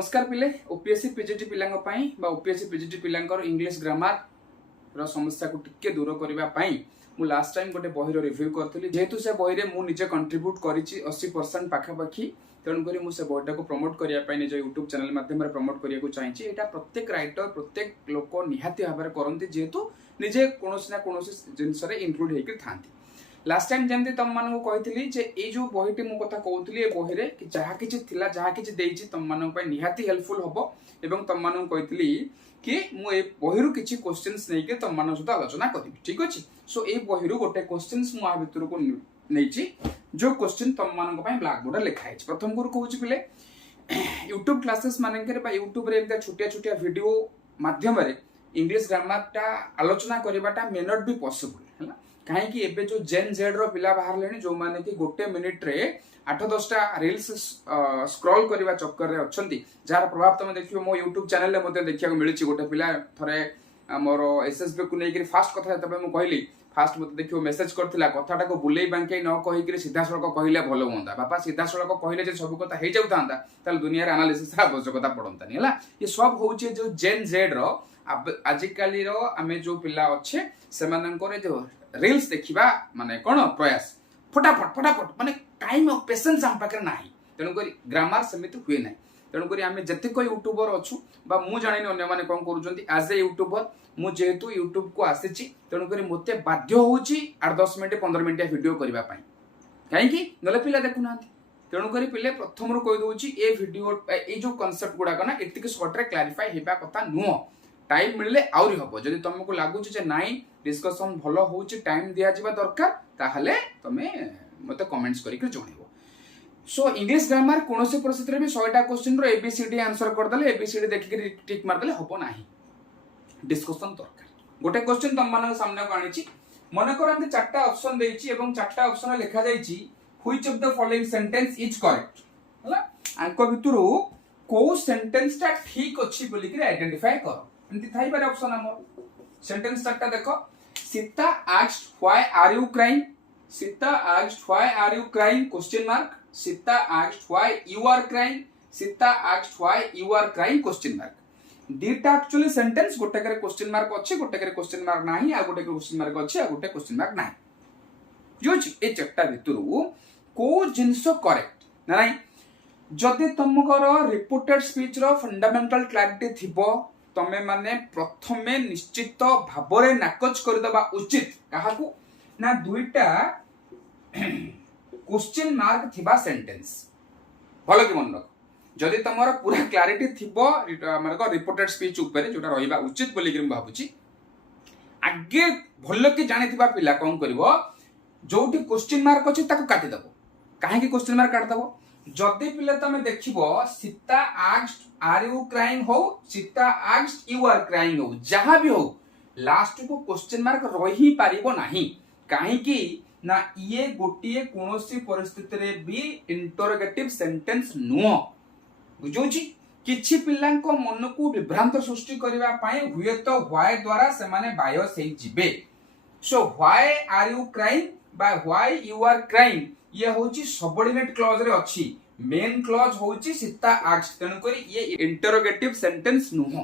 नमस्कार पिले OPSC PGT पिलांग पई बा ओपीएससी पीजीटी पिलांकर इंग्लिश ग्रामर रो समस्या को टिके दूर करबा पई मु लास्ट टाइम गोटे बही रो रिव्यू करथली जेहेतु से बही रे मु निजे कंट्रीब्यूट करिछि 80% पाखा पाखी तेणु करी मु से बहीटा को प्रमोट करिया पई निजे यूट्यूब चैनल माध्यम रे प्रमोट करिया को चाहिछि। एटा प्रत्येक राइटर प्रत्येक लोक निहाती भाबरे करंती जेहेतु निजे कोनोसी ना कोनोसी जिंस रे इंक्लूड हेकि थांती। लास्ट टाइम जमती तुम मान कही जे ये जो बहीटी मु कथा कहूली बही रे कि जहाँ किछि थिला जहाँ किछि देइछि तुम मान पई निहाती हेल्पफुल हबो एवं तुम मान कही कि मु ए बही रु किछि क्वेश्चंस नै के तुम मान सहित आलोचना करिवि। ठीक अछि। सो ए बही रु गोटे क्वेश्चंस मु आ भितर को नैछि जो क्वेश्चन तुम मान पई ब्लैक बोर्ड लिखा है। प्रथम गुरु कहूछि पिले यूट्यूब क्लासेस मानकर बा यूट्यूब रे एटा छोटिया छोटिया वीडियो माध्यम रे इंग्लिश ग्रामर टा आलोचना करबाटा मे नॉट बी पॉसिबल हैला कहीं एबे जो जेन जेड रो पिला बाहर लेनी जो माने कि गोटे मिनिट रे 8-10टा रील्स स्क्रॉल करबा चक्कर रे अछंती जार प्रभाव तुम देखियो मो YouTube चैनल ले मते देखिया को मिलिछि। गोटे पिला थरे हमर एसएसबी को नै कि फास्ट कथा तबे मु कहली फास्ट मते देखियो मेसेज करथिला कथाटा को बुलेई बांके न कहि कि सीधा सड़क कहले भलो होंदा बापा सीधा सड़क कहले जे सब कथा हे जाउतांदा ताल दुनिया रे एनालिसिस रा आवश्यकता पड़ंतानी हला। ये सब होउचे जो जेन जेड रो आजिकाली रो आमे जो पिला अच्छे से मानकर जो रील्स देखिबा माने कोन प्रयास फटाफट फटाफट माने टाइम ऑफ पेशेंस हम पाकर नाही तेनु करी ग्रामर समिति हुए नाही तेनु करी आमे जते कोई यूट्यूबर अछु बा मु जानिनी अन्य माने कोन करूचंती एज ए यूट्यूबर मु जेहेतु यूट्यूब को आसीची तेनु करी मते बाध्य होउची 8-10 मिनिट 15 मिनिट वीडियो करबा पई काहे कि नले पिला देखु नांती तेणु करी पिले प्रथम रु कहि दोउची ए वीडियो ए जो कांसेप्ट गुडा कना एतिके शॉर्ट रे क्लैरिफाई हेबा कथा नुह टाइम मिलले आउरी हबो जदी तुमको लागुची जे नाइ डिस्कशन भलो होउची टाइम दिया जिबा दरकार ताहले तमे मते कमेंट्स करिक जणिबो। सो इंग्लिश ग्रामर कोनोसे परिस्थिति रे भी 100टा क्वेश्चन रो एबीसीडी आंसर कर दले एबीसीडी देखि के टिक मार दले हबो नाही डिस्कशन दरकार। गोटे क्वेश्चन तुम मानक सामने को आनिची मन करंते चारटा ऑप्शन देइची एवं चारटा ऑप्शन लिखा जाइची which of the following sentence is correct हला आंको भितरु को सेंटेंस ता ठीक अछि बोली के आइडेंटिफाई करो एंती थाई बारे ऑप्शन हमर सेंटेंस चारटा देखो Sita asked why are you crying Sita asked why are you crying question mark Sita asked why you are crying Sita asked why you are crying question mark दीटा एक्चुअली सेंटेंस गोटे करे क्वेश्चन मार्क अछि गोटे करे क्वेश्चन मार्क नाही आ गोटे क्वेश्चन मार्क अछि आ गोटे क्वेश्चन मार्क नाही जो ए चारटा भितरु को जिंस करेक्ट नाही जदि तुमकर रिपोर्टेड स्पीच रो फंडामेंटल क्लैरिटी थिबो तमे माने प्रथमे निश्चित भाबरे नाकच कर दबा उचित काहाकू ना दुईटा क्वेश्चन मार्क थिबा सेंटेंस भलो कि मन रख जदि तमरा पूरा क्लैरिटी थिबो हमर को रिपोर्टेड स्पीच ऊपर जोटा रहिबा उचित बोली कि भाबुची आगे भलो कि जानि थिबा पिला कोन करबो जोटी क्वेश्चन मार्क अछि ताको काटि दबो काहे कि क्वेश्चन मार्क काट दबो जदि पिले तमे देखिबो Sita asked are you crying हो Sita asked you are crying हो जहां भी हो लास्ट को क्वेश्चन मार्क रही पारिबो नाही काहे कि ना ये गोटिए कोनोसी परिस्थिति रे भी इंटरोगेटिव सेंटेंस नुह बुझोची किछि पिल्लांक मन को विभ्रांत सृष्टि करबा पई हुए तो व्हाई द्वारा से माने बायस हे जिबे। So why are you crying बाय व्हाई यू आर क्राइंग ये होची सबऑर्डिनेट क्लॉज रे अछि मेन क्लॉज होची सीता आस्क्ड तेनु करी ये इंटरोगेटिव सेंटेंस नुह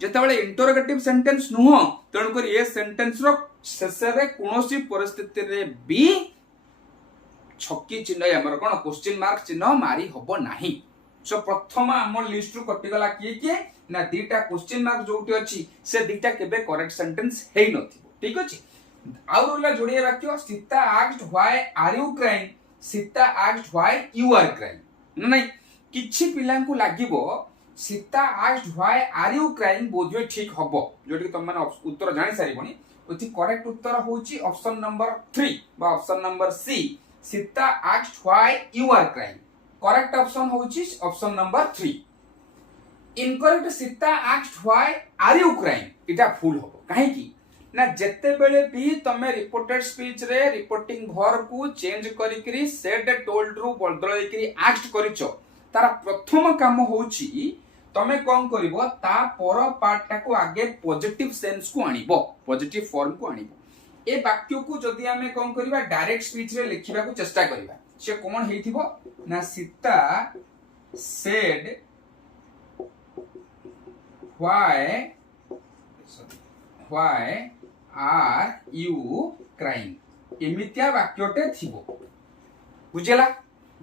जेतेबेले इंटरोगेटिव सेंटेंस नुह तेनु करी ये सेंटेंस रो शेष रे कोनोसी परिस्थिति रे भी छक्की चिन्ह हमर कोन क्वेश्चन मार्क चिन्ह मारी हबो नाही। सो प्रथम हम लिस्ट रु कटि गला किए ना दीटा क्वेश्चन मार्क जोटी अछि से दीटा केबे करेक्ट सेंटेंस हेइ नथिबो ठीक अछि। आउ रहला जोड़िया वाक्य Sita asked why are you crying Sita asked why you are crying नहीं किछि पिलां को लागिबो Sita asked why are you crying बोधवे ठीक हबो जोटी तुम माने उत्तर जानि सारिबोनी ओति करेक्ट उत्तर होची ऑप्शन नंबर 3 बा option number C Sita asked why you are crying correct option होची option number 3। Incorrect Sita asked why are you crying इटा फुल हबो काहे कि ना जेते बेले भी तमे रिपोर्टेड स्पीच रे रिपोर्टिंग वर्ब को चेंज करिकरी सेड टोल्ड रु बदलै करी आस्क्ड करिचो तार प्रथम काम होची तमे कोन करिवो ता पर पार्ट टा को आगे पॉजिटिव सेंस को आनिबो पॉजिटिव फॉर्म को आनिबो ए वाक्य को जदी हमें कोन करिवा डायरेक्ट स्पीच रे लिखिबा को चेष्टा करिवा से कोन हेइथिबो ना Sita said why are you crying एमितिया वाक्यटे थिबो बुझेला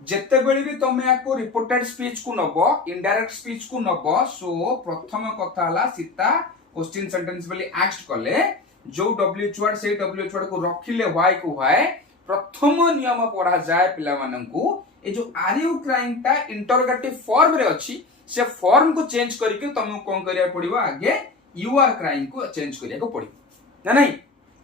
जेते बेले भी तमे आको रिपोर्टेड स्पीच को नबो इनडायरेक्ट स्पीच को नबो सो प्रथम कथा हला सीता क्वेश्चन सेंटेंस बेले आस्क्ड कले जो डब्ल्यूएच वर्ड से डब्ल्यूएच वर्ड को रखिले व्हाई को व्हाई प्रथम नियम पढ़ा जाए पिला माननकू ए जो आर यू क्राइंग ता इंटरोगेटिव फॉर्म रे अछि से फॉर्म को चेंज करके तमे कोन करिया पड़िबो आगे यू आर क्राइंग को चेंज करिया को पड़िबो ना नहीं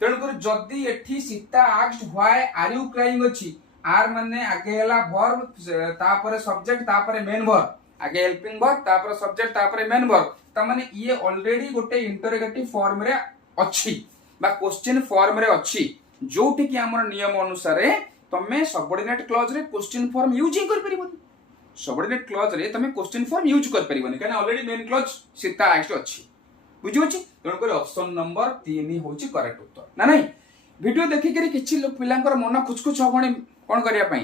तेणु कर जदी एठी Sita asked why are you crying अछि आर माने आगे हला वर्ब तापर सब्जेक्ट तापर मेन वर्ब आगे हेल्पिंग वर्ब तापर सब्जेक्ट तापर मेन वर्ब ता माने ये ऑलरेडी गोटे इंटरोगेटिव फॉर्म रे अछि बा क्वेश्चन फॉर्म रे अछि जोठी कि हमर नियम अनुसार तमे सबऑर्डिनेट क्लॉज रे क्वेश्चन फॉर्म यूजिंग कर परिबोनी सबऑर्डिनेट क्लॉज रे तमे क्वेश्चन फॉर्म यूज कर परिबोनी काना already main clause Sita asked अछि बुझियो छी तेणु कर ऑप्शन नंबर 3 होची करेक्ट उत्तर ना नहीं वीडियो देखि करी किछि लोक पिलांकर मन खुचखुच होबणी कोन करिया पई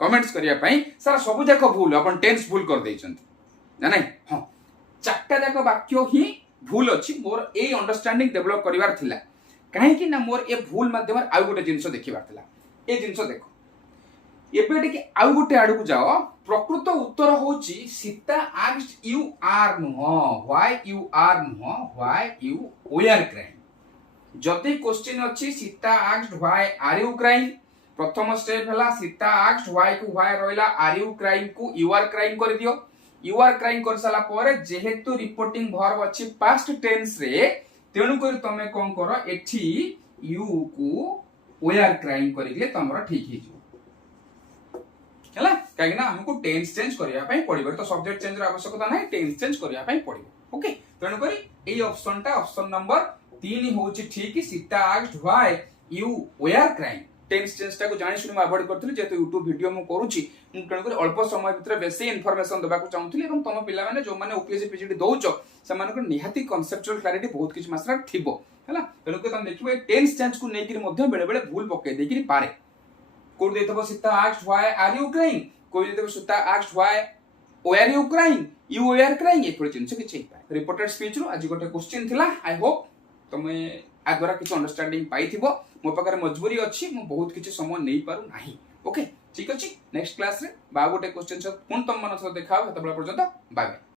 कमेंट्स करिया पई सारा सब जाक भूल अपन टेंस भूल कर दैछंती ना नहीं हां चारटा जाक वाक्य ही भूल अछि मोर ए अंडरस्टैंडिंग डेवलप करिवार थिला काहे कि ना मोर ए भूल माध्यम आउ गोटे जिंस देखिबार थिला ए जिंस देखो एबे टिके आउ गोटे आडू को जाओ प्रकृत उत्तर होची Sita asked you are no why you are no why you were crying जति क्वेश्चन अछि Sita asked why are you crying प्रथम स्टेप हला सीता आस्क्ड व्हाई को व्हाई रोइला आर यू क्राइंग को यू आर क्राइंग कर दियो यू आर क्राइंग कर साला परे जेहेतु रिपोर्टिंग वर्ब अछि पास्ट टेंस रे तेणु कर तमे कोन करो एठी यू को वेयर क्राइंग करिले तमरा ठीक ही हला काहे ना हमको टेंस चेंज करिया पई पड़िबो तो सब्जेक्ट चेंज र आवश्यकता नाही टेंस चेंज करिया पई पड़िबो ओके तेणु करी एई ऑप्शन टा ऑप्शन नंबर 3 होची ठीक Sita asked why you were crying tense change टा को जानि सुनि अवॉइड करथि जेते YouTube वीडियो मु करूची मु तेणु करी अल्प समय भितर बेसी इंफॉर्मेशन दबा को चाहूथि एवं तम पिला माने जो माने ओपीएससी पीजीडी दोउचो से मानको निहाती कॉन्सेप्चुअल क्लैरिटी बहुत किछ मात्रा थिबो हला तेणु करी तम देखिबो टेंस चेंज को नेकिरी मध्ये बेले बेले भूल पके देकिरी पारे कोड देतबो Sita asked why are you crying कोई देतबो Sita asked why were you crying you were crying एपरि जिंस किछि पाए रिपोर्टेड स्पीच रो आज गोटे क्वेश्चन थिला आई होप तमे आगरा किछ अंडरस्टैंडिंग पाइथिबो मो पाकर मजबूरी अछि मो बहुत किछ समय नै पारु नाही ओके ठीक अछि नेक्स्ट क्लास रे बा गोटे क्वेश्चन से पुन तम मन से देखाओ तबला पर्यंत बाय बाय।